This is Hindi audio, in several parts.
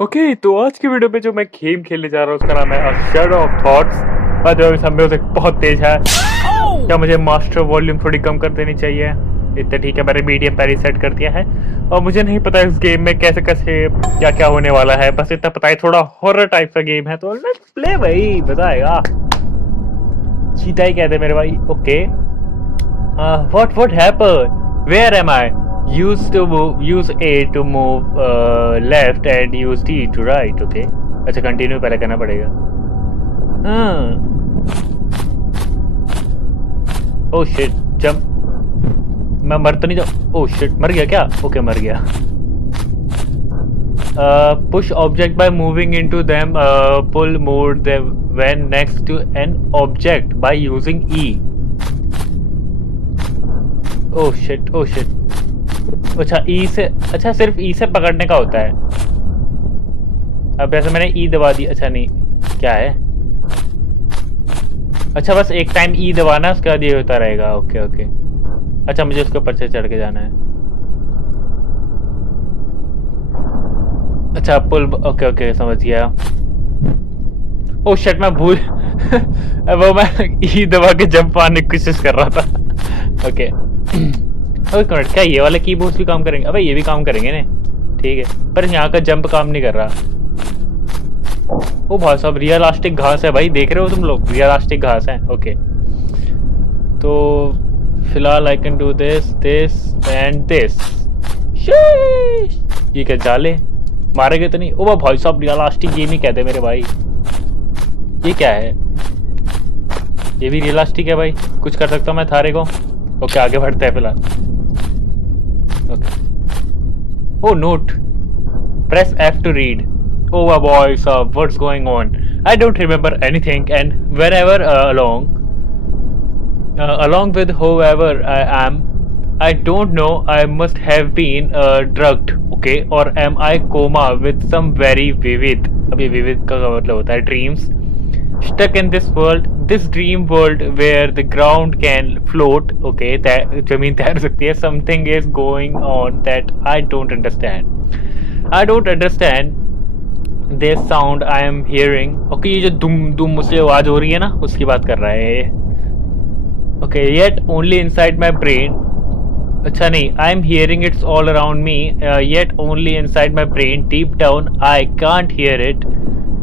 ओके तो आज की वीडियो में जो मैं गेम खेलने जा रहा हूँ उसका नाम है shadow of thoughts. By the way सब म्यूजिक बहुत तेज है। क्या मुझे मास्टर वॉल्यूम थोड़ी कम कर देनी चाहिए? इतना ठीक है, मैंने मीडियम पर सेट कर दिया है। और मुझे नहीं पता इस गेम में कैसे कैसे क्या क्या होने वाला है, बस इतना पता है थोड़ा हॉरर टाइप का गेम है, तो लेट्स प्ले भाई, मजा आएगा। चीता ही कहते मेरे भाई। Okay what happened, where am I? use A to move left and use T to right. Okay. अच्छा कंटिन्यू पहले करना पड़ेगा। हाँ। Oh shit, jump. मैं मर तो नहीं जाऊँ? ओह शिट, मर गया क्या? ओके मर गया। Push object by moving into them, pull move them when next to an object by using E। Oh shit, oh shit. अच्छा ई से, अच्छा सिर्फ ई से पकड़ने का होता है। अब ऐसे मैंने ई दबा दी। अच्छा नहीं, क्या है? अच्छा बस एक टाइम ई दबाना, उसके बाद ये होता रहेगा। Okay okay. अच्छा मुझे उसके ऊपर से चढ़ के जाना है। अच्छा पुल, ओके ओके समझ गया। ओ शिट, मैं भूल वो मैं ई दबा के जंप मारने की कोशिश कर रहा था। ओके मिनट, क्या ये वाले कीबोर्ड्स भी काम करेंगे? अबे ये भी काम करेंगे ने, ठीक है, पर यहाँ का जंप काम नहीं कर रहा। ओ भाई साहब, रियलिस्टिक घास है भाई, देख रहे हो तुम लोग? रियलिस्टिक घास है। ओके तो फिलहाल I can do this this and this. ये क्या जाले मारेंगे तो नहीं? ओ भाई साहब, रियलिस्टिक गेम ही कहते मेरे भाई। ये क्या है? ये भी रियलिस्टिक है भाई, कुछ कर सकता हूँ मैं थारे को? ओके आगे बढ़ते हैं फिलहाल। Okay. Oh, note. Press F to read. Oh, boy, what's going on? I don't remember anything, and wherever along with whoever I am, I don't know. I must have been drugged, okay, or am I coma with some very vivid? अभी vivid का मतलब होता है dreams. Stuck in this dream world where the ground can float, okay, जमीन तैर सकती है. Something is going on that I don't understand. I don't understand this sound I am hearing. Okay, ये जो दुम दुम मुझसे आवाज हो रही है ना, उसकी बात कर रहा है ये. Okay, yet only inside my brain. अच्छा नहीं, I am hearing it's all around me, yet only inside my brain. Deep down I can't hear it,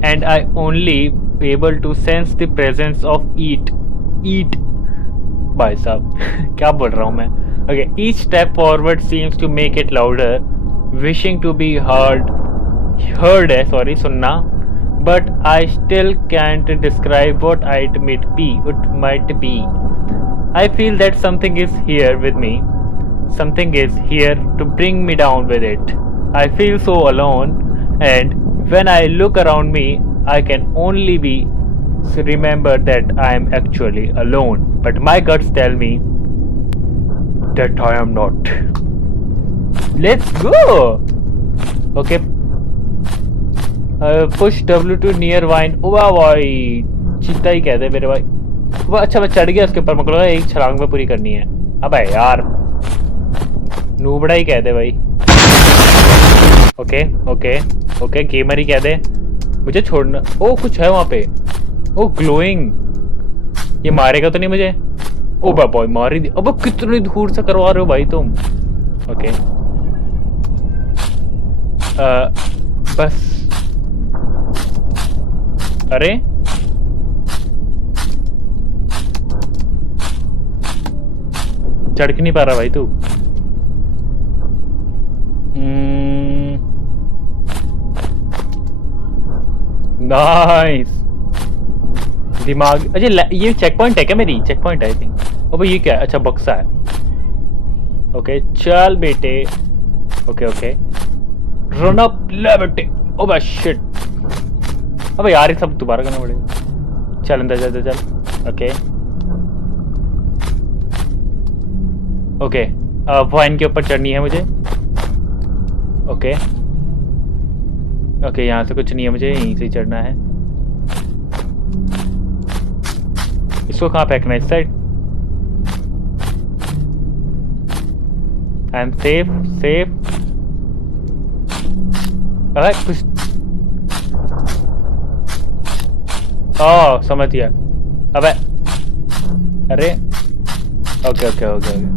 and I only able to sense the presence of eat भाई साहब क्या बोल रहा हूँ मैं? Okay, each step forward seems to make it louder, wishing to be heard है, sorry, सुनना, but I still can't describe what it might be. I feel that something is here with me, something is here to bring me down with it. I feel so alone, and when I look around me I can only remember that I am actually alone, but my guts tell me that I am not. Let's go. Okay. Push W to near wine. वाह भाई, चीता ही कहते मेरे भाई। वो अच्छा मैं चढ़ गया उसके ऊपर, मतलब एक छलांग में पूरी करनी है। अबे यार, नूबड़ा ही कहते भाई। ओके ओके ओके, गेमर ही कहते मुझे छोड़ना। ओ कुछ है वहां पे। ओ ग्लोइंग, ये मारेगा तो नहीं मुझे? ओ बाबा मार ही दिया। अब कितनी दूर से करवा रहे हो भाई तुम? ओके बस। अरे चढ़ के नहीं पा रहा भाई तू? नाइस दिमाग। अच्छा ये चेक पॉइंट है क्या? मेरी चेक पॉइंट आई थिंक। ओ ये क्या है? अच्छा बक्सा है। ओके चल बेटे। ओके ओके रन अप ले बेटे। ओ बस शिट, अबे यार ये सब दोबारा करना पड़ेगा। चल अंदर चल चल। ओके ओके वाइन के ऊपर चढ़नी है मुझे। ओके ओके यहाँ से कुछ नहीं है, मुझे यहीं से चढ़ना है। इसको कहाँ फेंकना है? इस साइड। I am safe. कुछ ओह समझ गया। अबे अरे ओके ओके ओके ओके।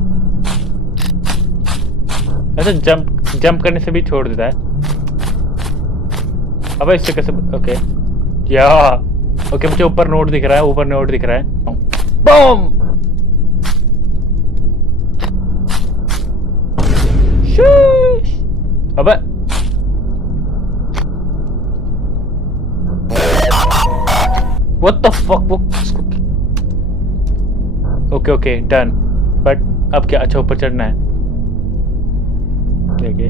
ऐसे जंप करने से भी छोड़ देता है। अबे इससे कैसे? ओके या ओके, मुझे ऊपर नोट दिख रहा है, ऊपर नोट दिख रहा है। बम। अबे what the fuck. Okay okay done. But अब क्या? अच्छा ऊपर चढ़ना है। देखिए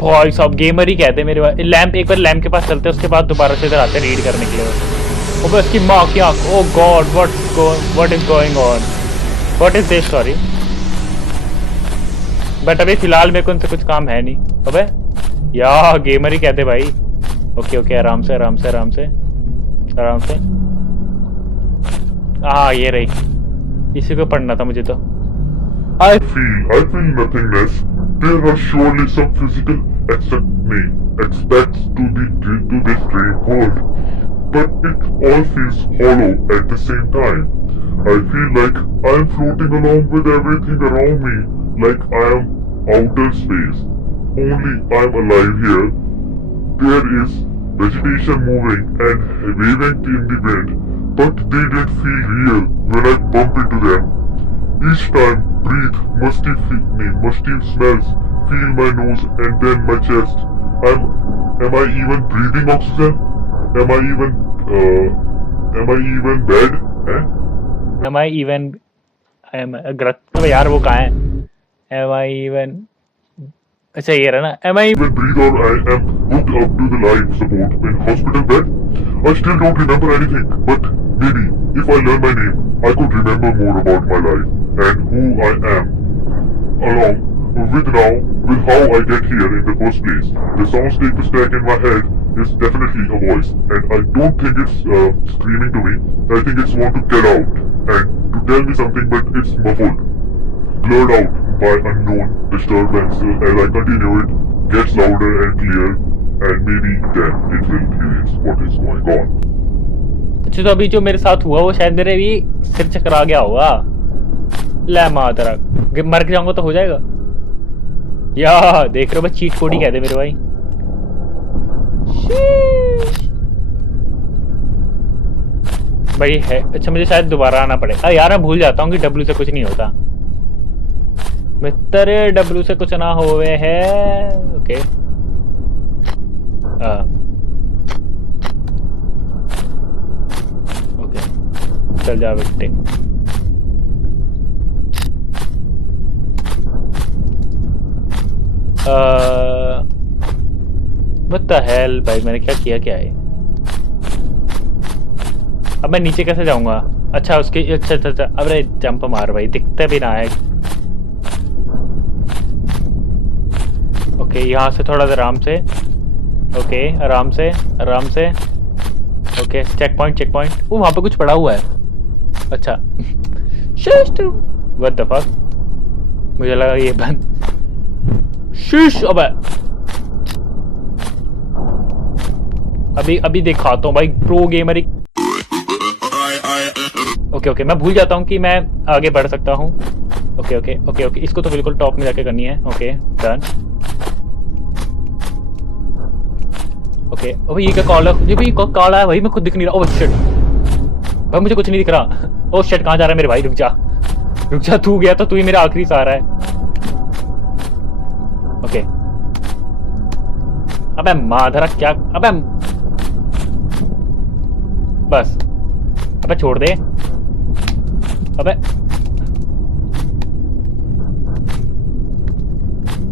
भाई साहब गेमर ही कहते हैं मेरे पास। लैंप, एक बार लैंप के पास चलते हैं, उसके बाद दोबारा से इधर आते हैं रीड करने के लिए। ओबे उसकी माँ की आंख। Oh God what is going on, what is this? Sorry but अभी फिलहाल मेरे को उनसे कुछ काम है नहीं। अबे या गेमर ही कहते भाई। ओके ओके आराम से आराम से आराम से आराम से। हाँ ये रही, इसी को पढ़ना था मुझे तो। I feel nothingness. There are surely some physical aspects to this strange world, but it all feels hollow at the same time. I feel like I am floating along with everything around me, like I am outer space. Only I am alive here. There is vegetation moving and waving in the wind, but they don't feel real when I bump into them. Each time, breathe musty smells fill my nose and then my chest. Am I even breathing oxygen? Am I even dead? Eh? Am I even अबे यार वो कहाँ है? Am I even? अच्छा ये रहा ना। Am I Even breathe or I am hooked up to the life support in hospital bed? I still don't remember anything, but maybe if I learn my name, I could remember more about my life and who I am. Along with how I get here in the first place. The soundscape stack in my head is definitely a voice, and I don't think it's screaming to me. I think it's want to get out and to tell me something, but it's muffled, blurred out by unknown disturbance. As I continue, it gets louder and clear, and maybe then it will reveal what is going on. अच्छा तो अभी जो मेरे साथ हुआ वो शायद मेरे भी सिर चकरा गया होगा। ले मादरा, मर के जाऊंगा तो हो जाएगा। या देख रहे हो, बस चीट कोड ही कहते मेरे भाई। भाई है अच्छा, मुझे शायद दोबारा आना पड़ेगा यार। मैं भूल जाता हूँ कि डब्ल्यू से कुछ नहीं होता। मित्र डब्ल्यू से कुछ ना होवे है। ओके ओके चल जा बेटे। What the hell भाई, मैंने क्या किया? क्या है? अब मैं नीचे कैसे जाऊंगा? अच्छा उसके अच्छा अच्छा अच्छा। अरे जंप मार भाई, दिखते भी ना है। ओके यहाँ से थोड़ा आराम से। ओके आराम से आराम से। Okay check point. वो वहां पे कुछ पड़ा हुआ है। अच्छा व्हाट द फक, मुझे लगा ये बंद। शीश अबे अभी दिखाता हूँ भाई प्रो गेमर। ओके मैं भूल जाता हूँ कि मैं आगे बढ़ सकता हूँ। ओके इसको तो बिल्कुल टॉप में जाके करनी है। Okay done. ओके अबे ये क्या कॉल है? ये भाई कॉल आया भाई, मैं खुद दिख नहीं रहा। ओह शिट भाई, मुझे कुछ नहीं दिख रहा। ओह शिट कहाँ जा रहा है मेरे भाई? रुक जा तू गया तो तू ही मेरा आखिरी सहारा है। ओके अबे माधरा क्या? अबे बस अबे छोड़ दे। अबे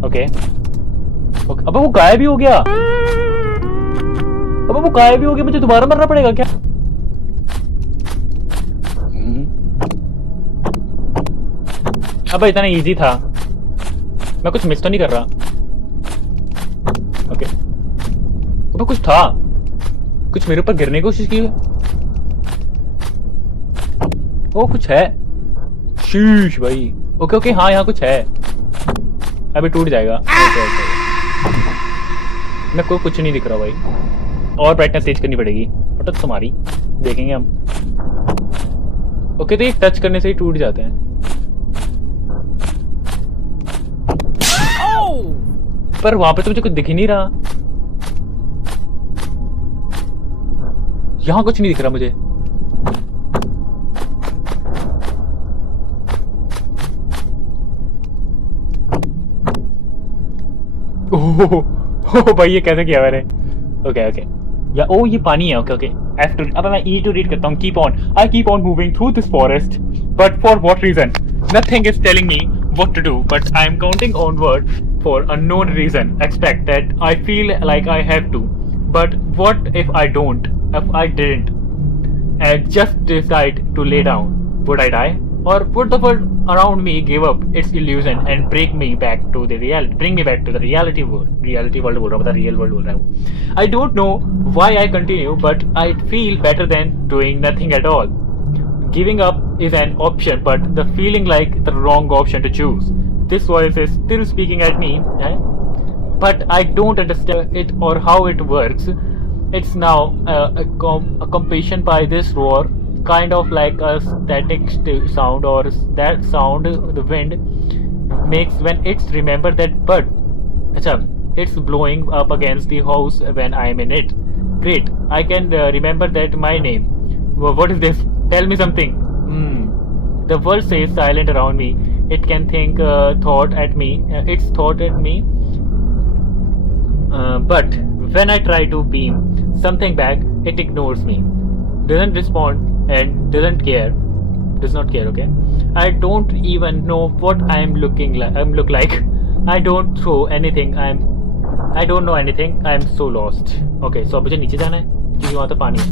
ओके अबे वो गायब ही हो गया। मुझे दोबारा मरना पड़ेगा क्या? अबे इतना इजी था, मैं कुछ मिस तो नहीं कर रहा। ओके अबे कुछ था, कुछ मेरे ऊपर गिरने की कोशिश की। ओ कुछ है। शीश भाई। ओके हाँ यहाँ कुछ है। अभी टूट जाएगा। ओके मेरे को कुछ नहीं दिख रहा भाई। और ब्राइटनेस तेज करनी पड़ेगी बट तुम्हारी देखेंगे हम। ओके तो ये टच करने से ही टूट जाते हैं। पर वहां पे तो मुझे कुछ दिख ही नहीं रहा। यहां कुछ नहीं दिख रहा मुझे। ओह भाई ये कैसे किया मैंने। ओके ओके या ओ ये पानी है। Okay okay F two. अब मैं ई टू रीड करता हूँ। Keep on I keep on moving through this forest but for what reason nothing is telling me what to do but I am counting onward for unknown reason expect that I feel like I have to but what if I don't if I didn't and just decide to lay down would I die or would the world around me give up its illusion and bring me back to the reality world बोल रहा हूँ real world बोल रहा हूँ। I don't know why I continue but I feel better than doing nothing at all. Giving up is an option, but the feeling like the wrong option to choose. This voice is still speaking at me, but I don't understand it or how it works. It's now a completion by this roar, kind of like a static sound or that sound the wind makes when it's remember that bird. Achha, it's blowing up against the house when I'm in it. Great, I can remember that my name. What is this? Tell me something. The world stays silent around me. It can think thought at me. It's thought at me. But when I try to beam something back, it ignores me. Doesn't respond and doesn't care. Does not care. Okay. I don't even know what I'm looking like. Look like. I don't throw anything. I don't know anything. I'm so lost. Okay. So मुझे नीचे जाना है क्योंकि वहाँ तो पानी है।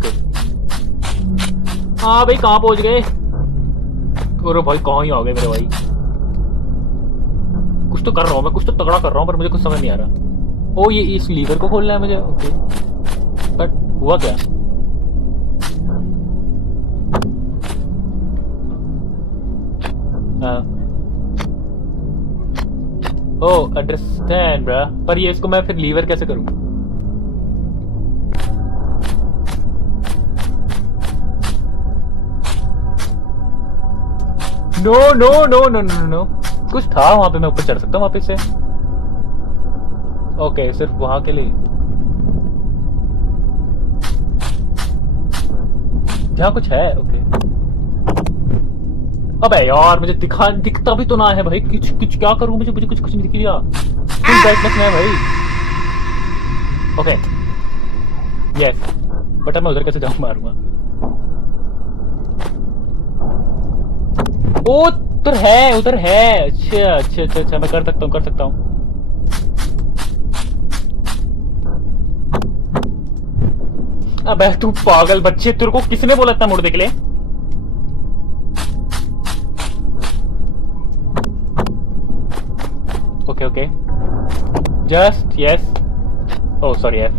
Okay. हाँ भाई कहाँ पहुंच गए। अरे भाई कहाँ ही आ गए मेरे भाई। कुछ तो कर रहा हूँ मैं कुछ तो तगड़ा कर रहा हूँ पर मुझे कुछ समझ नहीं आ रहा। ओ ये इस लीवर को खोलना है मुझे। ओके बट हुआ क्या। ओ अंडरस्टैंड ब्रा पर ये इसको मैं फिर लीवर कैसे करूँ। No no no no no no कुछ था वहां पे मैं ऊपर चढ़ सकता हूँ वापस से। ओके सिर्फ वहां के लिए जहाँ कुछ है। ओके अबे यार मुझे दिखता भी तो ना है भाई। कुछ क्या करूं मुझे कुछ नहीं दिख रहा। फुल ब्राइटनेस में है भाई। ओके यस बट मैं उधर कैसे जाऊं मारूंगा। ओ उधर है। अच्छा मैं कर सकता हूँ। अबे तू पागल बच्चे तेरे को किसने बोला इतना मुड़ने के लिए। Okay just yes. Oh sorry यार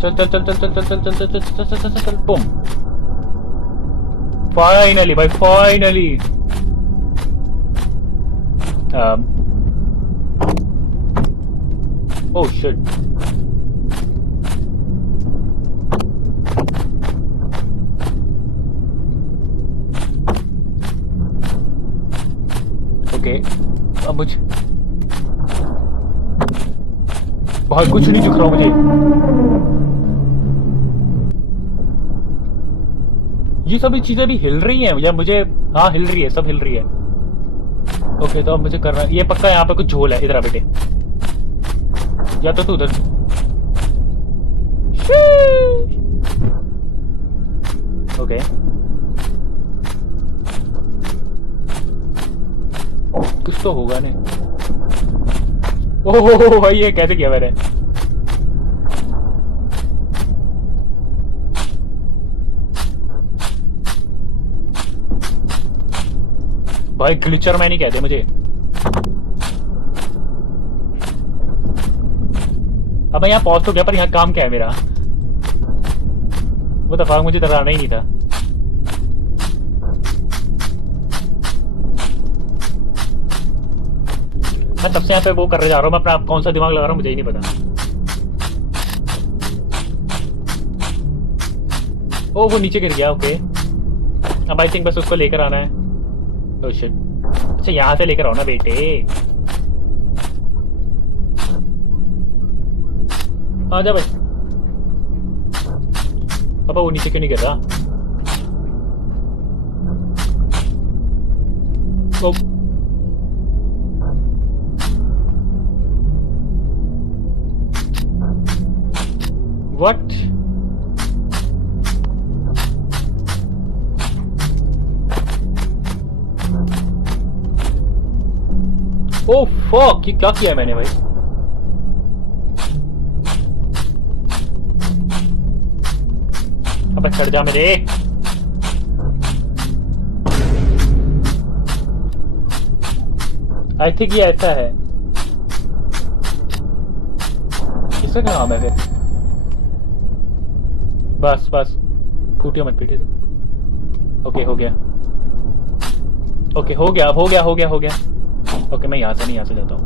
चल बुम। फाइनली भाई फाइनली। Oh shit. ओके अब मुझे भाई कुछ नहीं दिख रहा मुझे। ये सभी चीजें भी हिल रही हैं या मुझे। हाँ हिल रही है सब हिल रही है। ओके तो अब मुझे करना ये पक्का यहाँ पे कुछ झोल है। इधर आ बेटे या तो तू उधर। ओके कुछ तो होगा नहीं। ओह भाई ये कैसे किया मैंने। भाई ग्लिचर मैन ही कहते मुझे। अब मैं यहाँ पहुंच तो गया पर यहाँ काम क्या है मेरा। वो दफा मुझे डराना ही नहीं था। मैं तब से यहाँ पे वो करने जा रहा हूँ, मैं अपना कौन सा दिमाग लगा रहा हूँ मुझे ही नहीं पता। ओ वो नीचे गिर गया, ओके। अब आई थिंक बस उसको लेकर आना है। ओह शिट, अच्छा यहाँ से लेकर आओ ना बेटे, आजा भाई। पापा वो नीचे क्यों नहीं गिर रहा? Oh what? ओ फक, ये क्या किया है मैंने भाई? अब चढ़ जा मेरे। आई थिंक ये ऐसा है, इसका क्या नाम है फिर? बस बस, फूटियो मत पीटे तो। ओके हो गया, ओके हो गया, हो गया हो गया हो गया। ओके मैं यहाँ से नहीं, यहाँ से जाता हूँ।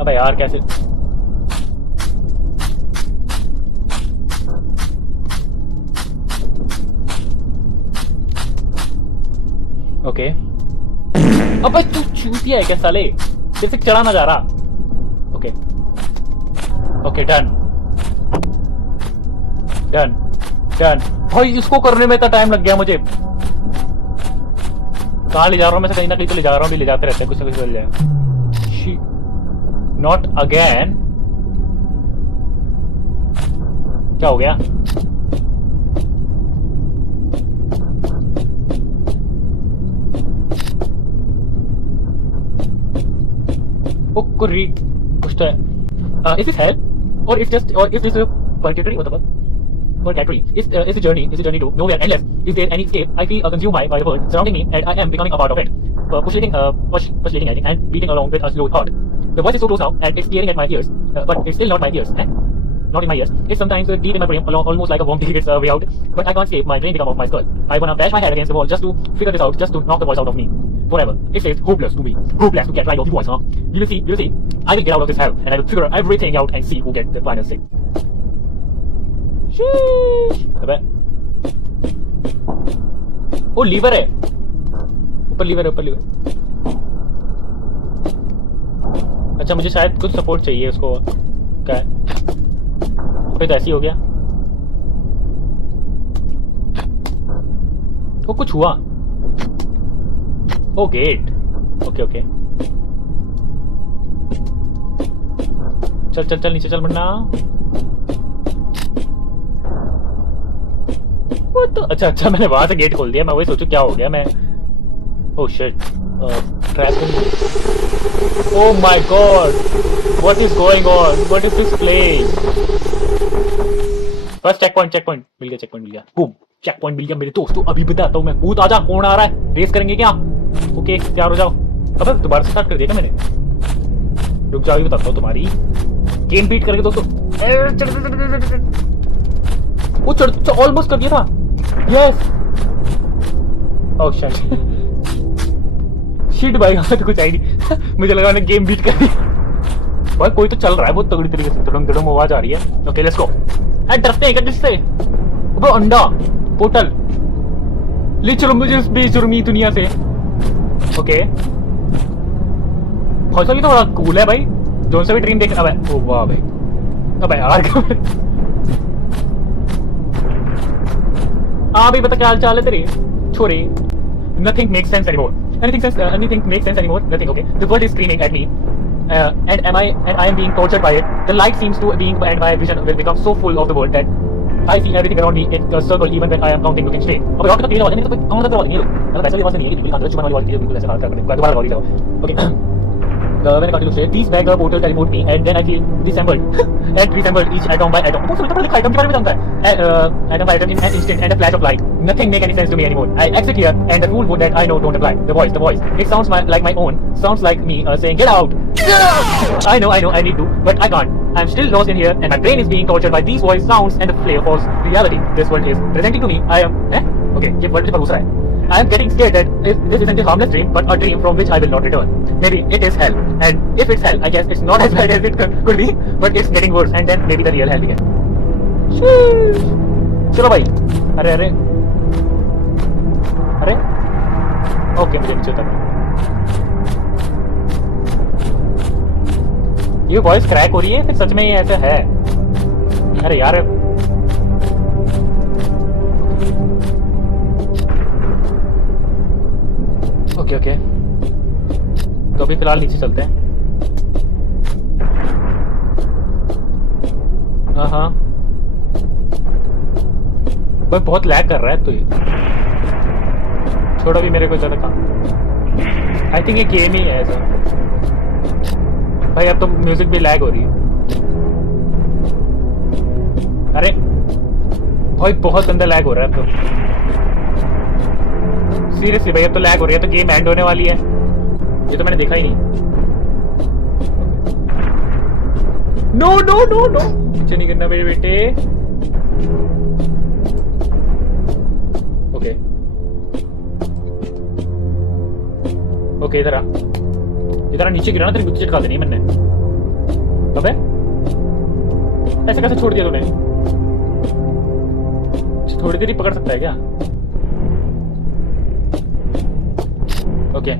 अबे यार कैसे? ओके अबे तू चूतिया है क्या साले? तेरे से चढ़ा ना जा रहा। Okay okay done done done. भाई इसको करने में इतना टाइम लग गया मुझे। कहाँ ले जा रहा हूँ मैं? से कहीं ना कहीं तो ले जा रहा हूँ, भी ले जाते रहते हैं, कुछ ना कुछ मिल जाए। Not again. क्या हो गया? ओ कुछ तो है। Is this hell or is this purgatory? What the fuck? Purgatory is the journey to nowhere endless. Is there any escape? I feel consumed by the world surrounding me, and I am becoming a part of it. Pushing I think, and beating along with a slow heart. The voice is so close now, and it's tearing at my ears, but it's still not my ears. Not in my ears. It's sometimes deep in my brain, almost like a worm digging its way out. But I can't escape. My brain become off my skull. I wanna bash my head against the wall just to figure this out, just to knock the voice out of me forever. It says hopeless to me, hopeless to get rid of the voice, huh? You will see. I will get out of this hell, and I will figure everything out and see who gets the final say. Sheesh. अबे ओ लीवर है, ऊपर लीवर है, ऊपर लीवर। अच्छा मुझे शायद कुछ सपोर्ट चाहिए उसको। क्या है? अबे तो ऐसे ही हो गया। वो कुछ हुआ। ओ गेट, ओके ओके। चल चल चल नीचे चल वरना। वो तो अच्छा मैंने वहां से गेट खोल दिया। मैं वही सोचू क्या हो गया। मैं oh shit, trapping. Oh my God, what is going on? What is this place? बस चेक पॉइंट मिल गया, चेक पॉइंट मिल गया। बूम, चेक पॉइंट मिल गया मेरे दोस्तों। अभी बताता हूँ मैं। भूत आजा, कौन आ रहा है? रेस करेंगे क्या? ओके तैयार हो जाओ। अबे दोबारा से स्टार्ट कर दिया क्या मैंने? रुक जाओ, बताता हूँ तुम्हारी गेम बीट करके दोस्तों। वो चढ़ ऑलमोस्ट कर दिया था। यस। ओह शिट शिट भाई, हमें तो कुछ आई नहीं। मुझे लगा मैंने गेम बीट कर दी। भाई कोई तो चल रहा है बहुत तगड़ी तरीके से। तड़म तड़म आवाज आ रही है। Okay let's go. डरते हैं क्या किससे? वो अंडा पोर्टल ले चलो मुझे इस बेजुर्मी दुनिया से। ओके भाई साहब ये तो बड़ा कूल है भाई। जोन से भी ड्रीम देख। अबे ओ वाह भाई, अबे यार हाँ भाई बता क्या हाल चाल है तेरे छोरे? Nothing makes sense anymore. Anything makes sense anymore. Nothing. Okay. The world is screaming at me, and I am being tortured by it. The light seems to be, and my vision will become so full of the world that I see everything around me in a circle, even when I am counting looking straight. अब यार तो तेरी आवाज़ नहीं तो कौन सा करवा देंगे लोग? मतलब वैसे भी आवाज़ नहीं है कि बिल्कुल अंदर चुभने वाली आवाज़ है, बिल्कुल ऐसे हाथ कर देंगे। दोबारा लगा लीजिए। Okay when I got to straight, these bags are portal teleport me, and then I feel disassembled and reassembled each atom by atom. बहुत सारे लिखा atom के बारे में जानता है। Atom by atom in an instant and a flash of light. Nothing make any sense to me anymore. I exit here, and the rule that I know don't apply. The voice. It sounds like my own. Sounds like me saying, "Get out!" I know, I need to, but I can't. I'm still lost in here, and my brain is being tortured by these voice sounds and the flare of reality. This world is presenting to me. I am. Okay, ये वर्ड मुझे भरोसा है। I am getting scared that this isn't a harmless dream, but a dream from which I will not return. Maybe it is hell, and if it's hell, I guess it's not as bad as it could be, but it's getting worse, and then maybe the real hell again. चलो भाई, अरे अरे अरे, ओके मुझे नीचे उतरना। ये वॉइस क्रैक हो रही है, फिर सच में ये ऐसा है? अरे यार, ओके ओके, तो अभी फिलहाल नीचे चलते हैं। हाँ हाँ, भाई बहुत लैग कर रहा है तो ये छोड़ा भी मेरे को ज्यादा काम। आई थिंक ये गेम ही है ऐसा। भाई अब तो म्यूजिक भी लैग हो रही है। अरे भाई बहुत गंदा लैग हो रहा है अब तो, सीरियसली भाई अब तो लैग हो रही है, तो गेम एंड होने वाली है। ये तो मैंने देखा ही नहीं। नो नो नो नो, पीछे नहीं करना मेरे बेटे। ओके ओके, इधर आ, इधर नीचे गिरा ना, तेरी बुद्धि चटका देनी मैंने। अबे ऐसे कैसे छोड़ दिया तूने? थोड़ी देर ही पकड़ सकता है क्या? ओके,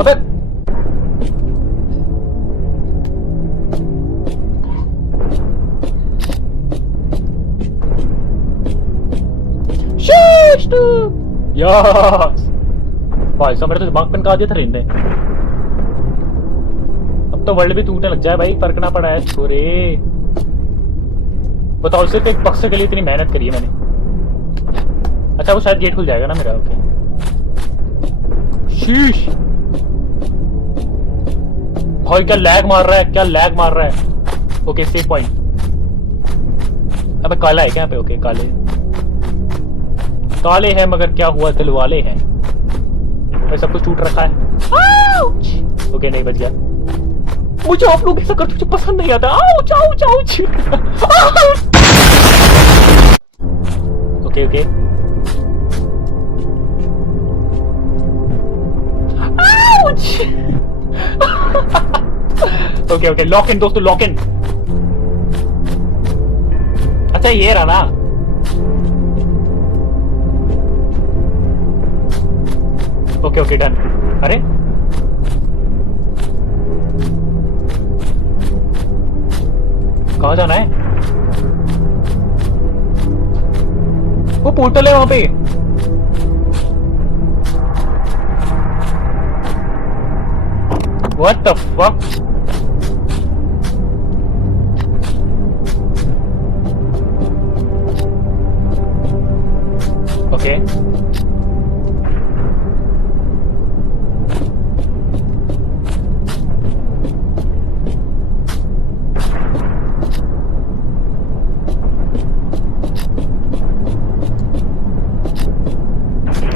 अबे यस भाई साहब, मेरा तो दिमाग पे दिया था रेंड ने। अब तो वर्ल्ड भी टूटने लग जाए भाई, फर्क ना पड़ा है छोरे। बताओ, सिर्फ एक बक्से के लिए इतनी मेहनत करी है मैंने। अच्छा वो शायद गेट खुल जाएगा ना मेरा। ओके शीश भाई, क्या लैग मार रहा है, क्या लैग मार रहा है। Okay save point. अबे काला है क्या यहाँ पे? ओके काले काले हैं, मगर क्या हुआ, दिल वाले हैं। भाई सब कुछ टूट रखा है। ओके नहीं बच गया। मुझे आप लोग ऐसा करते मुझे पसंद नहीं आता। Ouch ouch ouch. Okay okay, okay okay, lock in दोस्तों, लॉक इन। अच्छा ये रहा ना। Okay okay done. अरे कहाँ जाना है? वो पोर्टल है वहां पे। What the fuck? Okay.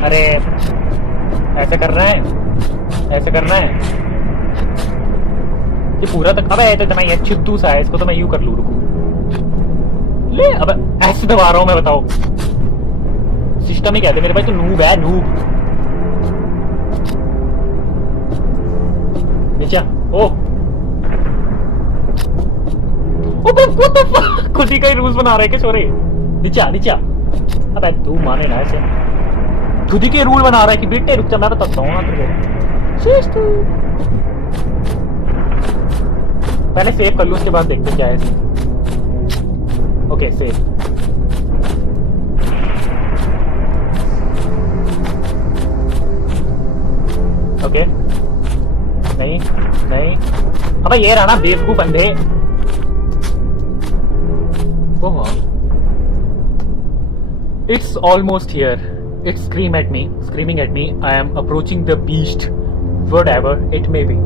अरे ऐसे करना है, ऐसे करना है। ये पूरा तक, अबे ये तो इतना ही छिद्दू सा है, इसको तो मैं यूं कर लूं। रुको ले, अबे ऐसे दबा रहा हूं मैं, बताओ। सिस्टम ही कहते मेरे भाई, तो नूब है नूब। नीचे ओ खुद ही कई रूल्स बना रहे के छोरे। नीचे नीचे। अबे तू माने ना ऐसे, खुद ही के रूल बना रहा है कि बेटे रुक जा, मैं बताता हूँ ना तुझे। पहले सेव कर लूँ, उसके बाद देखते क्या है। Okay save. ओके नहीं नहीं, अबे ये रहा ना बेवकूफ अंधे। Oh it's almost here. It screaming at me. I am approaching the beast, whatever it may be.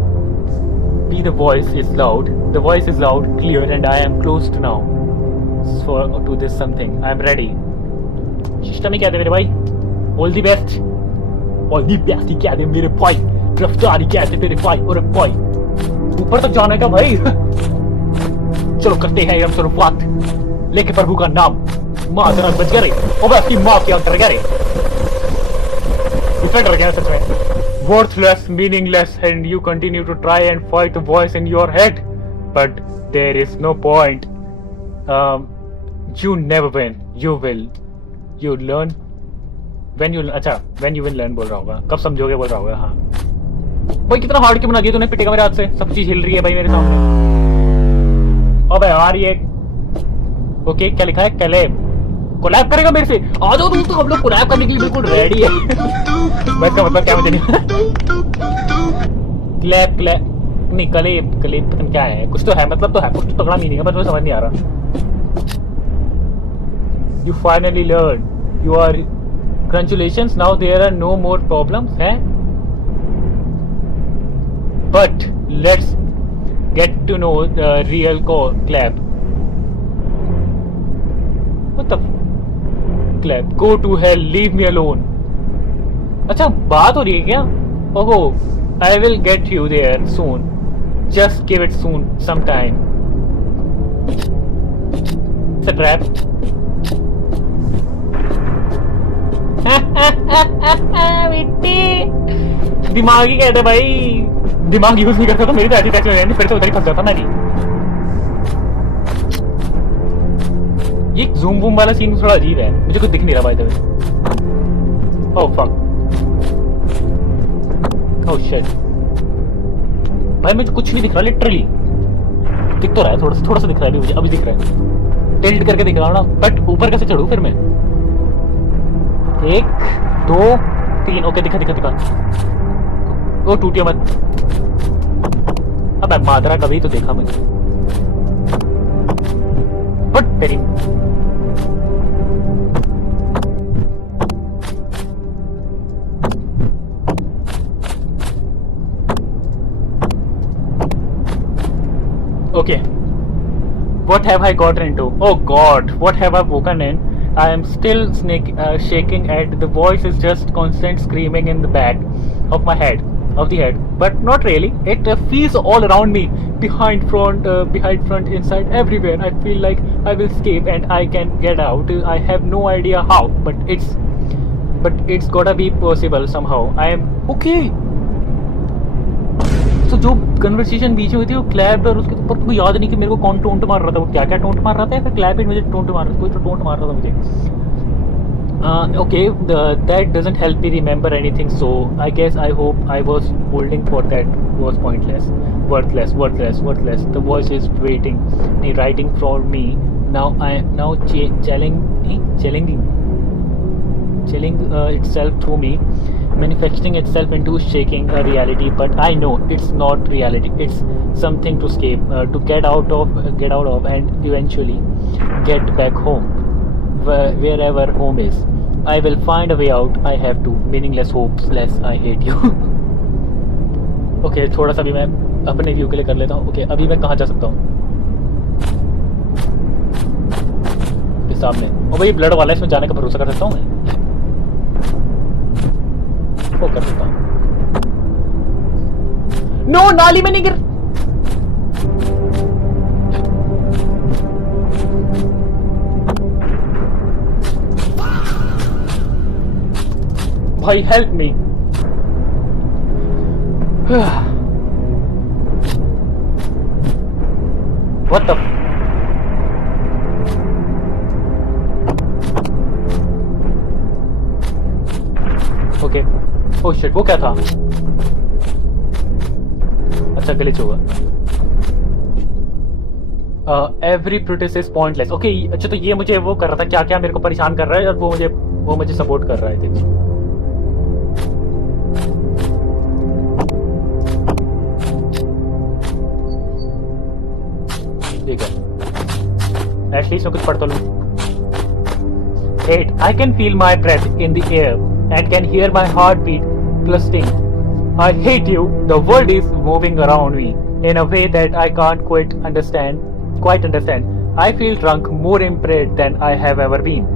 The voice is loud. The voice is loud, clear, and I am close to now. To this something. I am ready. System ही कहते मेरे भाई. All the best. All the best ही कहते मेरे भाई. गिरफ्तारी कहते मेरे भाई और भाई. ऊपर तक जाने का भाई. चलो करते हैं हम शुरुआत. लेके प्रभु का नाम. माँ तेरा बच गए और अपनी माँ के अंतर गए। दूसरा डर गया सच में। Worthless, meaningless, and you continue to try and fight the voice in your head, but there is no point. You never win. You will. You learn when you when you will learn बोल रहा होगा, कब समझोगे बोल रहा होगा। हाँ भाई कितना हार्ड क्यों बना दिया तूने, पिटेगा मेरे हाथ से, सब चीज हिल रही है भाई मेरे सामने। अबे यार ये ओके क्या लिखा है, कलेब कोलैब करेगा मेरे से। आ जाओ दोस्तों, हम लोग कोलैब करने के लिए बिल्कुल रेडी है। बस का मतलब क्या मुझे नहीं क्लैप क्लैप नहीं, कलेब कलेब पता नहीं क्या है, कुछ तो है, मतलब तो है, कुछ तो तगड़ा मीनिंग है, बस मुझे समझ नहीं आ रहा। You finally learned. You are congratulations. Now there are no more problems, है? But let's get to know the real clap. What the clap? Go to hell. Leave me alone. अच्छा बात हो रही है क्या? ओहो, I will get you there soon. Just give it soon, sometime. It's a trap. दिमाग ही कहते भाई, दिमाग यूज नहीं करता तो मेरी तो ऐसी टैक्सी हो जाती, फिर से उधर ही फंस जाता मैं भी। ये जूम बूम वाला सीन थोड़ा अजीब है, मुझे कुछ दिख नहीं रहा by the way. Oh fuck, oh shit भाई मुझे कुछ नहीं दिख रहा, लिटरली दिख तो रहा है, थोड़ा सा दिख रहा है मुझे, अभी दिख रहा है, टिल्ट करके दिख रहा हूँ ना, बट ऊपर कैसे चढ़ूं फिर मैं? 1 2 3 ओके दिखा दिखा दिखा, वो टूटिया मत। अब मादरा कभी तो देखा मुझे, बट तेरी okay, what have I gotten into? Oh God, what have I woken in? I am still shaking at the voice is just constant screaming in the back of my head, but not really. It feels all around me, behind, front, inside, everywhere. I feel like I will escape and I can get out. I have no idea how, but it's gotta be possible somehow. I am okay. तो जो कन्वर्सेशन बीच में हुई थी वो क्लैप और उसके ऊपर को याद नहीं कि मेरे को कौन टोंट मार रहा था, वो क्या क्या टोंट मार रहा था, या फिर क्लैप ही मुझे टोंट मार रहा था, कोई तो टोंट मार रहा था मुझे। Okay, that doesn't help me remember anything, so I guess I hope I was holding for that was pointless, worthless. The voice is writing for me now. I am now chilling itself through me, manifesting itself into shaking a reality, but I know it's not reality. It's something to escape, to get out of, and eventually get back home, wherever home is. I will find a way out. I have to. Meaningless hopeless. I hate you. Okay, थोड़ा सा भी मैं अपने व्यू के लिए कर लेता हूँ। Okay, अभी मैं कहाँ जा सकता हूँ? सामने। और भाई ब्लड वाला है, इसमें जाने का भरोसा कर सकता हूँ मैं? वो कर सकता हूँ। नो, नाली में नहीं गिर। भाई help me. What the okay, oh shit, वो क्या था? अच्छा, ग्लिच होगा। Every protest is pointless. Okay, अच्छा तो ये मुझे वो कर रहा था, क्या क्या मेरे को परेशान कर रहा है, और वो मुझे सपोर्ट कर रहा है। ठीक है, एटलीस्ट मैं कुछ पढ़ तो लूं। 8. I can feel my breath in the air and can hear my heartbeat pulsing. I hate you. The world is moving around me in a way that I can't quite understand. I feel drunk, more impaired than I have ever been,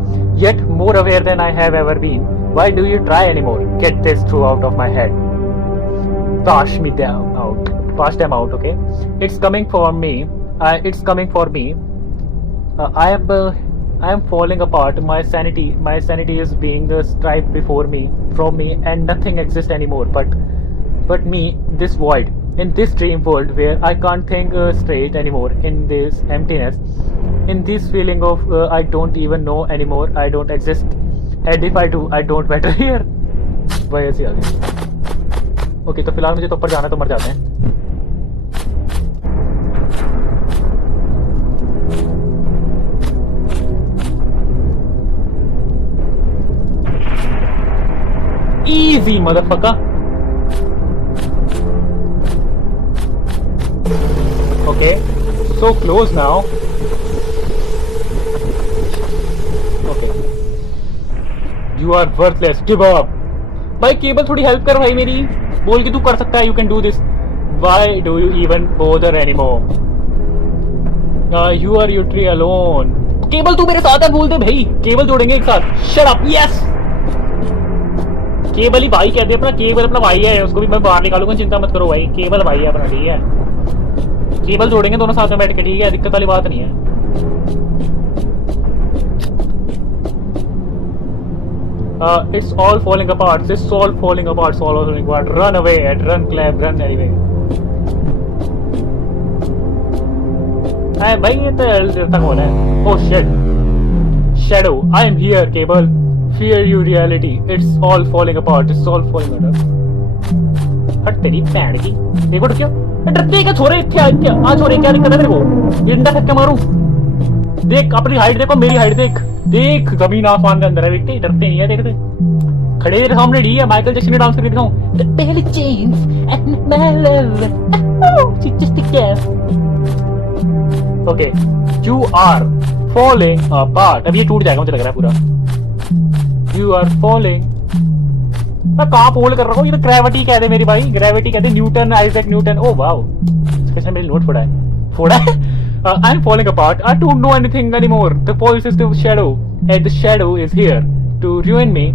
yet more aware than I have ever been. Why do you try anymore? Get this through out of my head. Pass them out, okay? It's coming for me. I am falling apart. My sanity is being stripped before me, from me, and nothing exists anymore. But me, this void, in this dream world where I can't think straight anymore, in this emptiness, in this feeling of I don't even know anymore. I don't exist, and if I do, I don't matter here. भाई ऐसे आ गए. ओके, तो फिलहाल मुझे तो ऊपर जाना, तो मर जाते हैं. Easy, motherfucker. Okay, so close now. Okay, you are worthless. Give up. भाई केबल थोड़ी हेल्प कर भाई मेरी. बोल के तू कर सकता है. You can do this. Why do you even bother anymore? You are literally alone. Cable तू मेरे साथ है. बोल दे भाई. केबल जोड़ेंगे एक साथ. Shut up. Yes. केबल ही भाई कहते हैं अपना. केबल अपना भाई है. उसको भी मैं बाहर निकालूंगा. चिंता मत करो भाई. केबल भाई है अपना. ठीक है. केबल जोड़ेंगे दोनों साथ में बैठ के. ठीक है. दिक्कत वाली बात नहीं है. It's all falling apart. It's all falling apart. It's all falling apart. Run away, Ed. Run, Clap. Run anyway. भाई ये तो डरता कौन है? Oh shit. Shadow. I am here, Cable. Fear you reality. It's all falling apart. It's all falling apart. हट तेरी पैड़ की. देखो तो क्या? डरते क्या छोरे? क्या छोरे क्या दिक्कत है तेरे को? ये डंडा फेंक के मारूं? देख अपनी हाइट देखो, मेरी हाइट देख जमीन आसमान के अंदर है बेटे. डरते नहीं है. देखते खड़े तेरे सामने डी है. माइकल जैक्सन ने डांस करके दिखाऊं. The pale chains and my love. She's just a cat. Okay, you are falling apart. अब ये टूट जाएगा मुझे लग रहा है पूरा. You are falling. मैं कहाँ पोल कर रहा हूँ? ये तो ग्रेविटी कहते मेरी भाई. ग्रेविटी कहते Newton, Isaac Newton. Oh wow, इसके मेरी नोट फोड़ा है. I'm falling apart. I don't know anything anymore. The voice is the shadow, and the shadow is here to ruin me.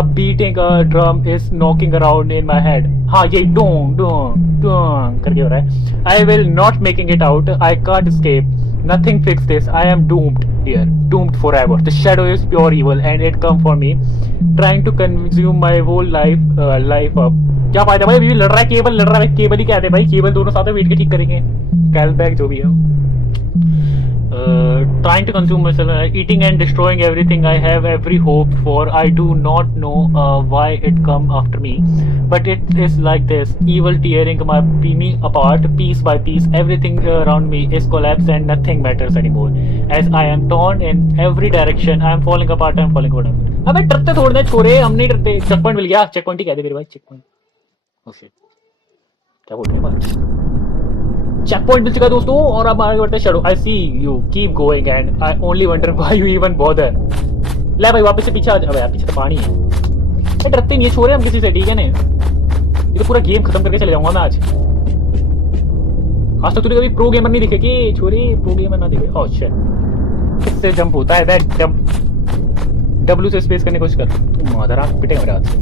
A beating drum is knocking around in my head. हाँ ये डोंग डोंग डोंग करके हो रहा है. I will not making it out. I can't escape. Nothing fix this. I am doomed here. Doomed forever. The shadow is pure evil and it come for me, trying to consume my whole life up. क्या फायदा भाई? अभी लड़ रहा है केबल. लड़ रहा है केबल ही कहते हैं भाई. केबल दोनों साथ में बैठ के ठीक करेंगे. कैलबैक जो भी है. Trying to consume myself, eating and destroying everything I have every hope for. I do not know why it come after me, but it is like this. Evil tearing me apart piece by piece. Everything around me is collapsed and nothing matters anymore. As I am torn in every direction, I am falling apart. I am falling apart. अबे डरते थोड़े ना छोरे. हम नहीं डरते. चेक पॉइंट मिल गया. चेक पॉइंट ही कहते मेरे भाई. Check point. ओह शिट, क्या बोल रहे हैं? चेक पॉइंट मिल चुका है दोस्तों. और अब आगे बढ़ते हैं. Shadow, I see you keep going and I only wonder why you even bother. ले भाई वापस से पीछे आ जा. अबे यार पीछे तो पानी है. ये डरते नहीं है छोरे हम किसी से. ठीक है ना? ये तो पूरा गेम खत्म करके चले जाऊंगा मैं आज. आज तक तूने कभी प्रो गेमर नहीं दिखे कि छोरे? प्रो गेमर ना दिखे. ओह शिट, किससे जंप होता है? दैट जंप डब्ल्यू से स्पेस करने की कोशिश कर. तू मादर आप पिटेगा मेरे हाथ से.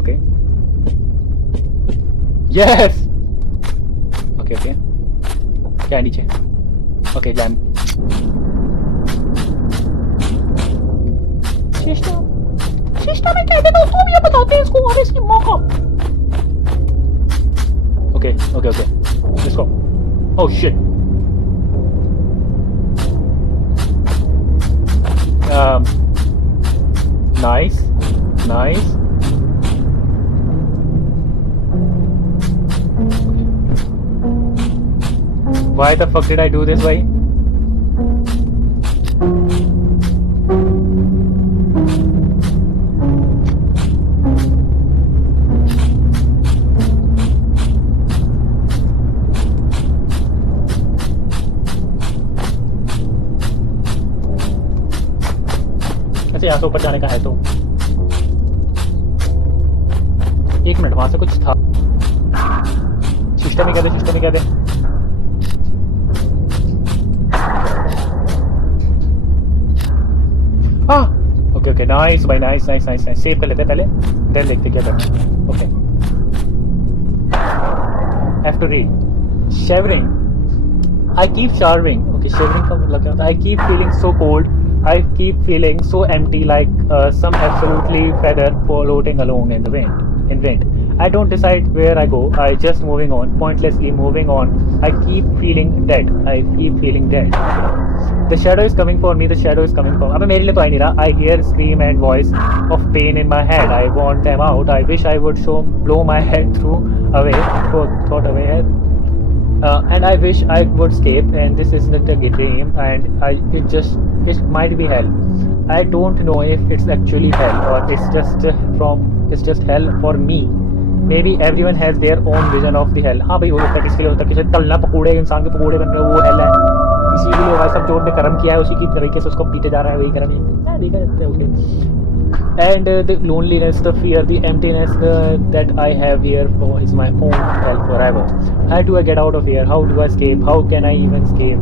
Okay yes. ओके क्या है नीचे? Okay jam. शिष्टा में कहते हैं तुम ये बताते हैं इसको और इसकी मौका. Okay let's go. Oh shit. Nice. Why the fuck did I do this, भाई? अच्छा यहाँ से ऊपर जाने का है तो 1 मिनट. वहां से कुछ था. सिस्टम ही कहते. ओके नाइस भाई. नाइस. सेव कर लेते हैं पहले, देन देखते क्या करना है. Okay have to read. Shivering. I keep shivering. कि shivering का मतलब क्या होता है? I keep feeling so cold. I keep feeling so empty, like some absolutely feather floating along in the wind. In wind, I don't decide where I go. I just moving on, pointlessly moving on. I keep feeling dead. I keep feeling dead. The shadow is coming for me. The shadow is coming for. अबे मेरे लिए तो आ नहीं रहा. I hear scream and voice of pain in my head. I want them out. I wish I would blow my head through away. Thought away head. And I wish I would escape. And this isn't a dream. And it might be hell. I don't know if it's actually hell or it's just hell for me. Maybe everyone has their own vision of the hell. हाँ भाई हो सकता है किसके लिए होता है, किसी तलना पकौड़े इंसान के पकौड़े बन रहे हैं वो hell है, किसी के लिए भाई सब जो उसने कर्म किया है उसी की तरीके से उसको पीटे जा रहा है वही कर्म है, देखा जाता है okay. And the loneliness, the fear, the emptiness that I have here is my own hell forever. How do I get out of here? How do I escape? How can I even escape?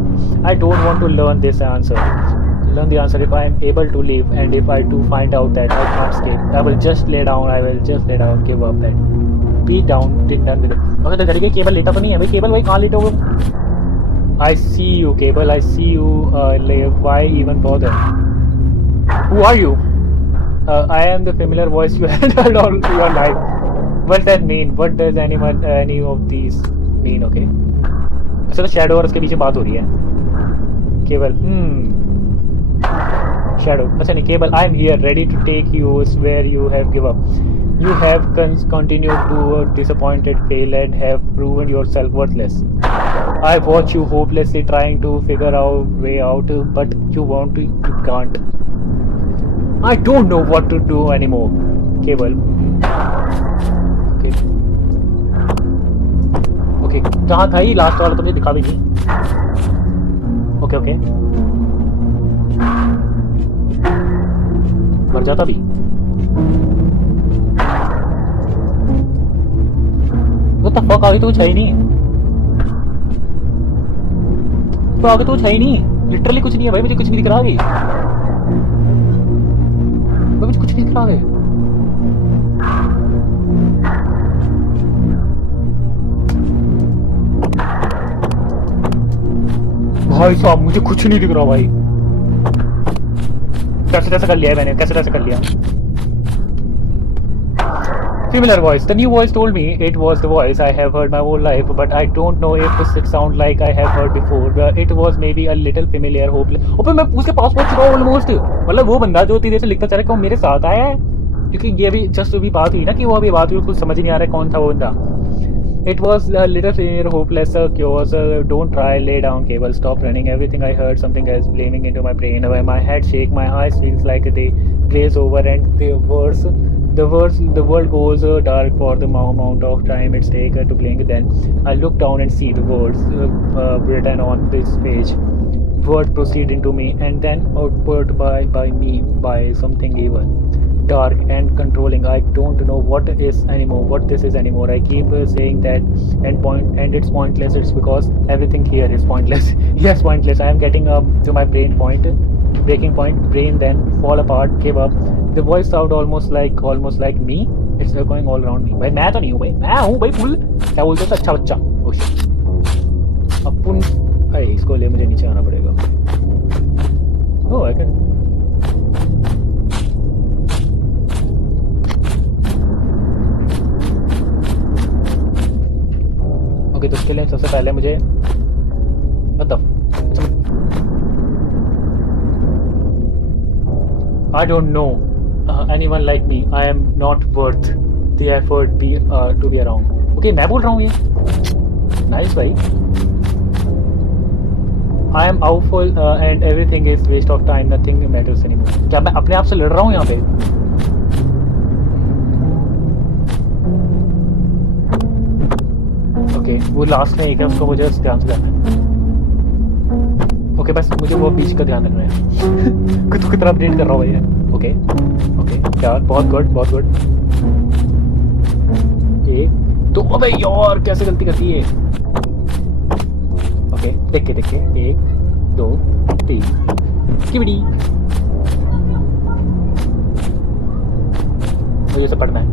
I don't want to learn the answer if I am able to live, and if I do find out that I can't escape, I will just lay down, give up that. Be down, did done with it. Okay, तो तरीके केबल लेटा तो नहीं है भाई, केबल भाई कहाँ लेटा हुआ? I see you, Cable. I see you. Why even bother? Who are you? I am the familiar voice you had all your life. What does that mean? What does any of these mean? Okay. अच्छा तो शैडो और उसके पीछे बात हो रही है. केबल. Shadow. अच्छा नहीं cable. I am here, ready to take you where you have give up. You have continued to disappointed, fail, and have proven yourself worthless. I watch you hopelessly trying to figure out way out, but you can't. I don't know what to do anymore. Cable. Okay. कहाँ था ये लास्ट वाला तो मुझे दिखा भी नहीं. Okay. मर जाता भी. What the fuck, आगे तो कुछ है ही नहीं. तो आगे तो कुछ है ही नहीं. लिटरली कुछ नहीं है भाई, मुझे कुछ नहीं दिख रहा अभी. मुझे कुछ नहीं दिख रहा है. भाई साहब मुझे कुछ नहीं दिख रहा भाई. कैसे कर लिया है मैंने, कैसे कर लिया. Familiar voice. The new voice told me it was the voice I have heard my whole life, but I don't know if it sounds like I have heard before. It was maybe a little familiar, hopeless. ओपे मैं उसके पास पहुंच चुका हूँ ऑलमोस्ट. मतलब वो बंदा जो तेरे से लिखता चला कि वो मेरे साथ आया है, क्योंकि ये भी जस्ट अभी बात हुई ना कि वो अभी बात हुई, कुछ समझ ही नहीं आ रहा है कौन था वो बंदा. It was a little familiar, hopeless, chaos. Don't try, lay down, Cable. Stop running. Everything I heard, something else blaming into my brain. My head shake, my eyes feels like they glaze over, and the world goes dark for the amount of time it's taken to blink. Then I look down and see the words written on this page. Word proceed into me, and then output by me, by something evil, dark and controlling. I don't know what this is anymore. I keep saying that and it's pointless. It's because everything here is pointless. Yes, pointless. I am getting up to my breaking point. Brain then fall apart, give up. The voice sound almost like me. It's going all around me. भाई मैं तो नहीं हूँ भाई, मैं हूँ भाई फुल क्या बोलते हैं अच्छा बच्चा. अपन भाई इसको ले मुझे नीचे आना पड़ेगा. Oh, I can. ओके तो उसके लिए सबसे पहले मुझे I don't know anyone like me. I am not worth the effort to be around. Okay, मैं बोल रहा हूँ ये. Nice भाई. I am awful and everything is waste of time. Nothing matters anymore. क्या मैं अपने आप से लड़ रहा हूँ यहाँ पे? ओके वो लास्ट में एक है, उसको मुझे ध्यान से करना है. ओके बस मुझे वो बीच का ध्यान रखना है. कुछ कितना अपडेट कर रहा हूँ भैया. ओके यार बहुत गुड. एक दो. अबे यार कैसे गलती करती है. ओके देख के 1 2 3 किबड़ी. मुझे इसे पढ़ना है.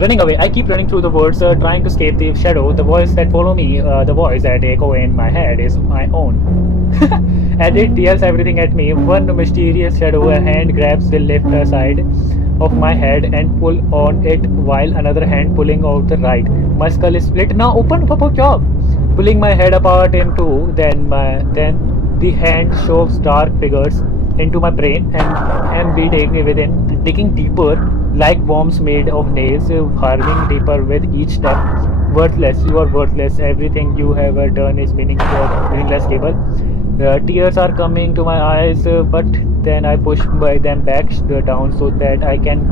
Running away, I keep running through the woods, trying to escape the shadow. The voice that follow me, the voice that echo in my head is my own. and it yells everything at me. One mysterious shadow hand grabs the left side of my head and pull on it while another hand pulling out the right. My skull is split. Now open up a job. Pulling my head apart in two, then the hand shoves dark figures into my brain and be taking me within, digging deeper like worms made of nails, harming deeper with each step. Worthless, you are worthless. Everything you have done is meaningless, Cable. Tears are coming to my eyes, but then I push them back down so that I can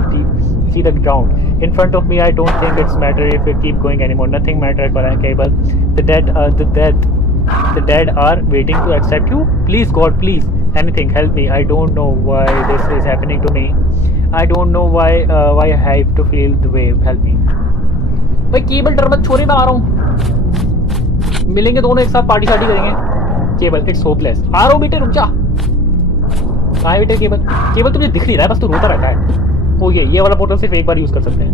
see the ground in front of me. I don't think it's matter if we keep going anymore. Nothing matters for Cable. The dead are waiting to accept you. Please, God, please, anything, help me. I don't know why this is happening to me. I don't know why I have to feel the way. Help me. भाई केबल डर मत छोड़े, मैं आ रहा हूँ. मिलेंगे दोनों एक साथ, पार्टी शार्टी करेंगे. Cable it's hopeless. आ रहा हूँ बेटे, रुक जा. कहाँ है बेटे केबल? केबल तुझे दिख नहीं रहा है, बस तू रोता रहता है. ओ ये वाला पोर्टल सिर्फ एक बार यूज कर सकते हैं.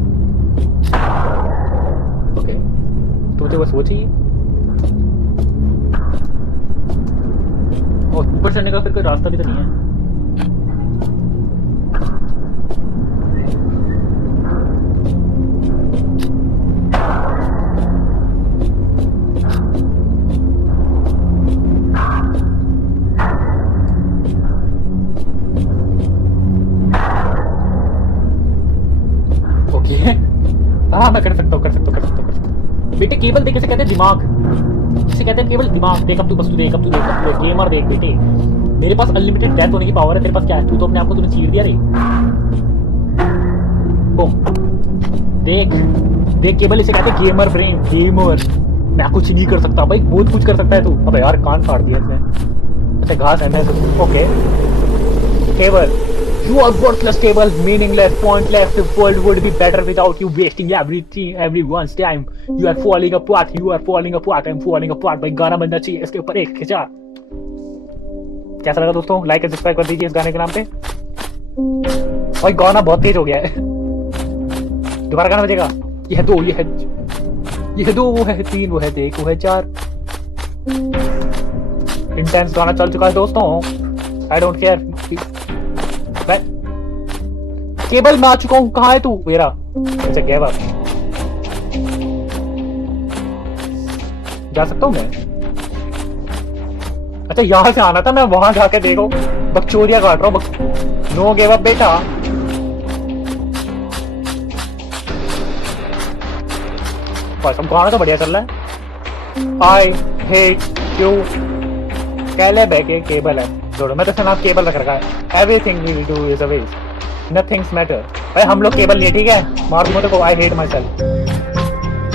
ओके तो मुझे बस वो चाहिए. और ऊपर चढ़ने का फिर कोई रास्ता भी तो नहीं है. हाँ मैं कर सकता हूँ. बेटे केबल देख, इसे कहते हैं दिमाग. इसे कहते हैं केबल दिमाग. देख अब तू, बस तू देख, गेमर देख बेटे. मेरे पास अनलिमिटेड डेथ होने की पावर है, तेरे पास क्या है? तू तो अपने आप को तूने चीर दिया रे. बूम. देख केबल, इसे कहते हैं गेमर ब्रेन. गेमर. मैं कुछ नहीं कर सकता भाई, बहुत कुछ कर सकता है तू. अबे यार कान फाड़ दिया इसने. अच्छा घास है. मैं okay cable. You are worthless, Cable, meaningless, pointless. The world would be better without you wasting everyone's time. You are falling apart. I'm falling apart. भाई गाना बनना चाहिए इसके ऊपर एक खिंचा. कैसा लगा दोस्तों? लाइक और सब्सक्राइब कर दीजिए इस गाने के नाम पे. भाई गाना बहुत तेज हो गया है. दोबारा गाना बजेगा. ये है 2, ये है 2, वो है 3, वो है 1, वो है 4. इंटेंस गाना चल चुका है दोस्तों. I don't care. केबल मैं आ चुका हूँ. कहाँ है तू मेरा? अच्छा गैव अप. जा सकता हूँ मैं? अच्छा यहाँ से आना था, मैं वहां जाके देखो बकचोरिया काट रहा हूँ. नो गिव अप बेटा. बस अब गाना तो बढ़िया चल रहा है. I hate you. कैले बैके केबल है. जोड़ो, मैं तो इसका नाम केबल रख रखा है. Everything we do is a waste. Nothing's matter. भाई हम लोग केबल नहीं, ठीक है? मार दूंगा तेरे को. I hate myself.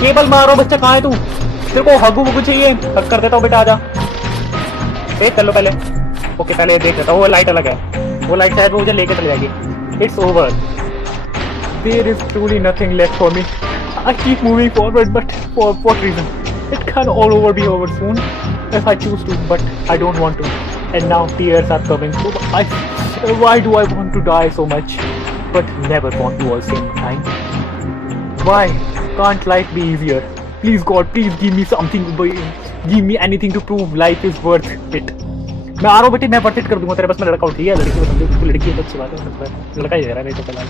केबल मारो बच्चा. कहाँ है तू? तेरे को हगू वगू चाहिए? हग कर देता हूँ बेटा, आजा. देख कर लो पहले. ओके पहले देख लेता हूँ. वो लाइट अलग है. वो लाइट शायद मुझे लेके चली जाएगी. It's over. There is truly nothing left for me. I keep moving forward, but for what reason? It can all over be over soon if I choose to, but I don't want to. And now tears are coming. Why do I want to die so much, but never want to all same time? Why can't life be easier? Please God, please give me something. Give me anything to prove life is worth it. मैं आ रहा हूँ बेटे, मैं वर्थ इट कर दूंगा तेरे पास. मैं लड़का उठी है. लड़की को समझो, तू लड़की है तो अच्छी बात है. लड़का ही है नहीं तो फिलहाल.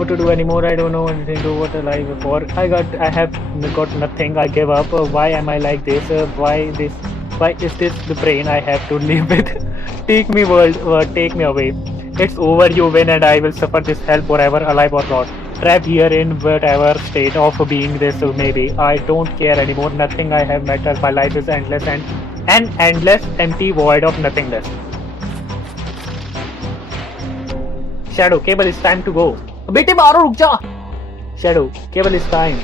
What to do anymore? I don't know anything to what I live for. I have got nothing. I give up. Why am I like this? Why is this the brain I have to live with? Take me world, take me away. It's over, you win, and I will suffer this hell forever, alive or not. Trapped here in whatever state of being this maybe. I don't care anymore. Nothing I have matters. My life is endless and an endless empty void of nothingness. Shadow, Cable, it's time to go. बेटे मारो, रुक जा. Shadow, Cable, it's time.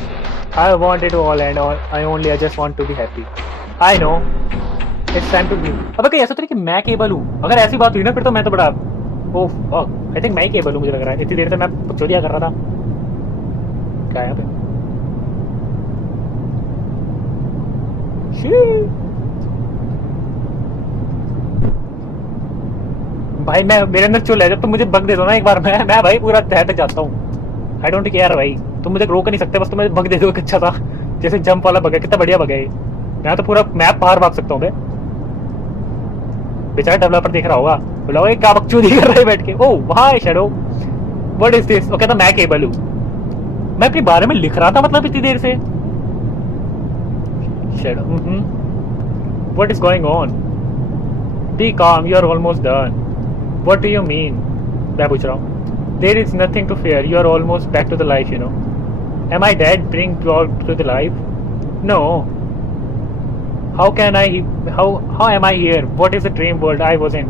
I want it all and all. I just want to be happy. I know. It's time to leave. अबे कहीं ऐसा तो नहीं कि मैं केबल हूँ. अगर ऐसी बात हुई ना फिर तो मैं तो बड़ा आई थिंक मैं ही केबल हूँ. मुझे लग रहा है इतनी देर से मैं चोरिया कर रहा था. क्या है यहाँ पे? भाई मैं मेरे अंदर चुल है. जब तुम मुझे बग दे दो ना एक बार, मैं भाई पूरा तह तक जाता हूँ. आई डोंट केयर भाई. तुम मुझे रोक नहीं सकते. बस तुम मुझे बग दे दो एक अच्छा था, जैसे जंप वाला बग है. कितना बढ़िया बग है. मैं तो पूरा मैप बाहर भाग सकता हूँ. बेचारा डेवलपर देख रहा होगा, बोला ओए क्या बकचोदी कर रहा है बैठ के। ओह वहाँ है शैडो, व्हाट इज दिस? वो कहता मैं केबल हूँ, मैं अपने बारे में लिख रहा था मतलब इतनी देर से। Shadow what is going on? Be calm, you are almost done. What do you mean? मैं पूछ रहा हूँ। There is nothing to fear, you are almost back to the life, you know. Am I dead bring you to the life? No. How can I? How am I here? What is the dream world I was in?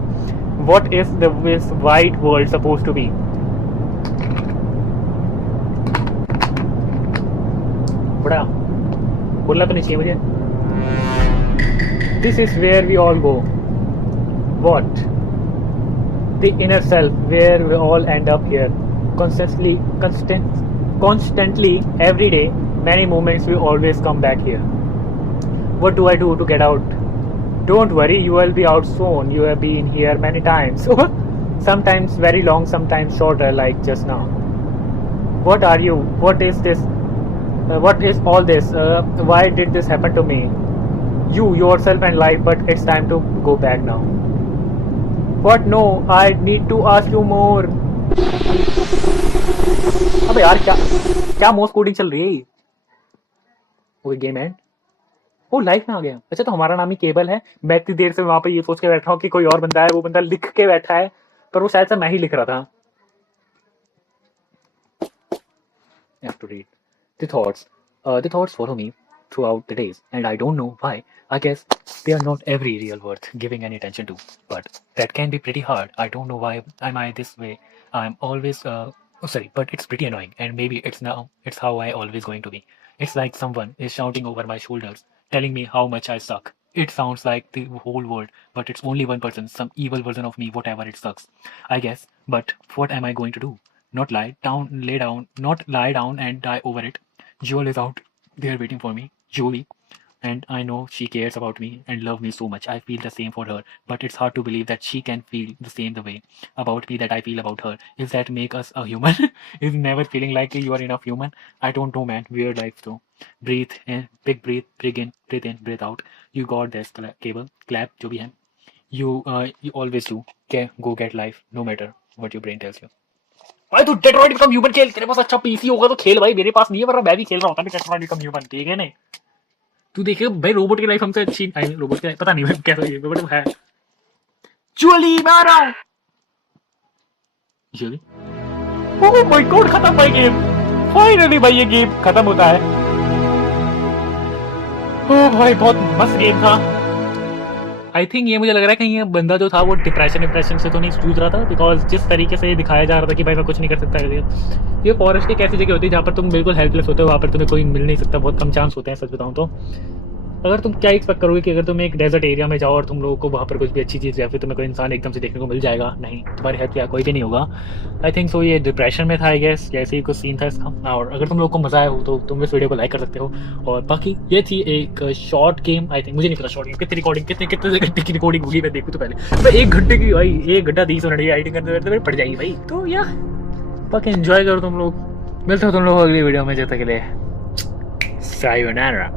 What is this white world supposed to be? बड़ा बोलना तो नहीं चाहिए मुझे। This is where we all go. What? The inner self, where we all end up here. Constantly, every day, many moments we always come back here. What do I do to get out? Don't worry, you will be out soon. You have been here many times. Sometimes very long, sometimes shorter, like just now. What are you? What is this? What is all this? Why did this happen to me? You, yourself and life, but it's time to go back now. What? No, I need to ask you more. अबे यार क्या मोस्ट कोडिंग चल रही है? Okay game and. वो लाइफ में आ गया। अच्छा तो हमारा नाम ही केबल है। मैं इतनी देर से वहां पे ये सोच के बैठा हूँ कि कोई और बंदा है, वो बंदा लिख के बैठा है, पर वो शायद से मैं ही लिख रहा था। I have to read. The thoughts follow me throughout the days, and I don't know why. I guess they are not every real worth giving any attention to, but that can be pretty hard. I don't know why am I this way. I'm always but it's pretty annoying, and maybe it's how I always going to be. It's like someone is shouting over my shoulders, telling me how much I suck. It sounds like the whole world, but it's only one person, some evil version of me, whatever it sucks, I guess. But what am I going to do? Not lie down and die over it. Joel is out there waiting for me, Jolie, and I know she cares about me and love me so much. I feel the same for her, but it's hard to believe that she can feel the way about me that I feel about her. Is that make us a human? Is never feeling like you are enough human? I don't know, man. Weird life though. Breathe in, big breathe, breathe in, breathe out. You got this cable, clap, जो भी है. You always do. Go get life, no matter what your brain tells you. भाई तू डेट्रॉइट बिकम ह्यूमन खेल, तेरे पास अच्छा पीसी होगा तो खेल भाई, मेरे पास नहीं है, वरना मैं भी खेल रहा होता डेट्रॉइट बिकम ह्यूमन, ठीक है नहीं? तू देखे भाई रोबोट की लाइफ हमसे अच्छी, रोबोट की पता नहीं भाई कैसा है, बट है चुअली मारा चुअली। ओह माय गॉड, खत्म भाई गेम, फाइनली भाई ये गेम खत्म होता है। ओह भाई बहुत मस्त गेम था। आई थिंक ये मुझे लग रहा है कहीं ये बंदा जो था वो डिप्रेशन से तो नहीं जूझ रहा था, बिकॉज जिस तरीके से दिखाया जा रहा था कि भाई मैं कुछ नहीं कर सकता। ये फॉरेस्ट एक ऐसी जगह होती है जहाँ पर तुम बिल्कुल हेल्पलेस होते हो, वहाँ पर तुम्हें कोई मिल नहीं सकता, बहुत कम चांस होते हैं सच बताऊँ तो। अगर तुम क्या एक्सपेक्ट करोगे कि अगर तुम एक डेजर्ट एरिया में जाओ और तुम लोगों को वहाँ पर कुछ भी अच्छी चीज़ या फिर तुम्हें कोई इंसान एकदम से देखने को मिल जाएगा? नहीं, तुम्हारी हेल्प या कोई भी नहीं होगा। आई थिंक सो ये डिप्रेशन में था आई गेस, जैसे ही कुछ सीन था इसका। और अगर तुम लोगों को मजा आया हो तो तुम इस वीडियो को लाइक कर सकते हो। और बाकी ये थी एक शॉर्ट गेम। आई थिंक मुझे नहीं पता शॉर्ट गेम कितनी रिकॉर्डिंग कितने घंटे की रिकॉर्डिंग होगी, मैं देखूँ तो पहले भाई 1 घंटे की, भाई 1 घंटा 30 मिनट की एडिटिंग करते पड़ जाएगी भाई। तो या बाकी एंजॉय करो तुम लोग। मिलते हो तुम लोग अगली वीडियो में, जब तक के लिए सायोनारा।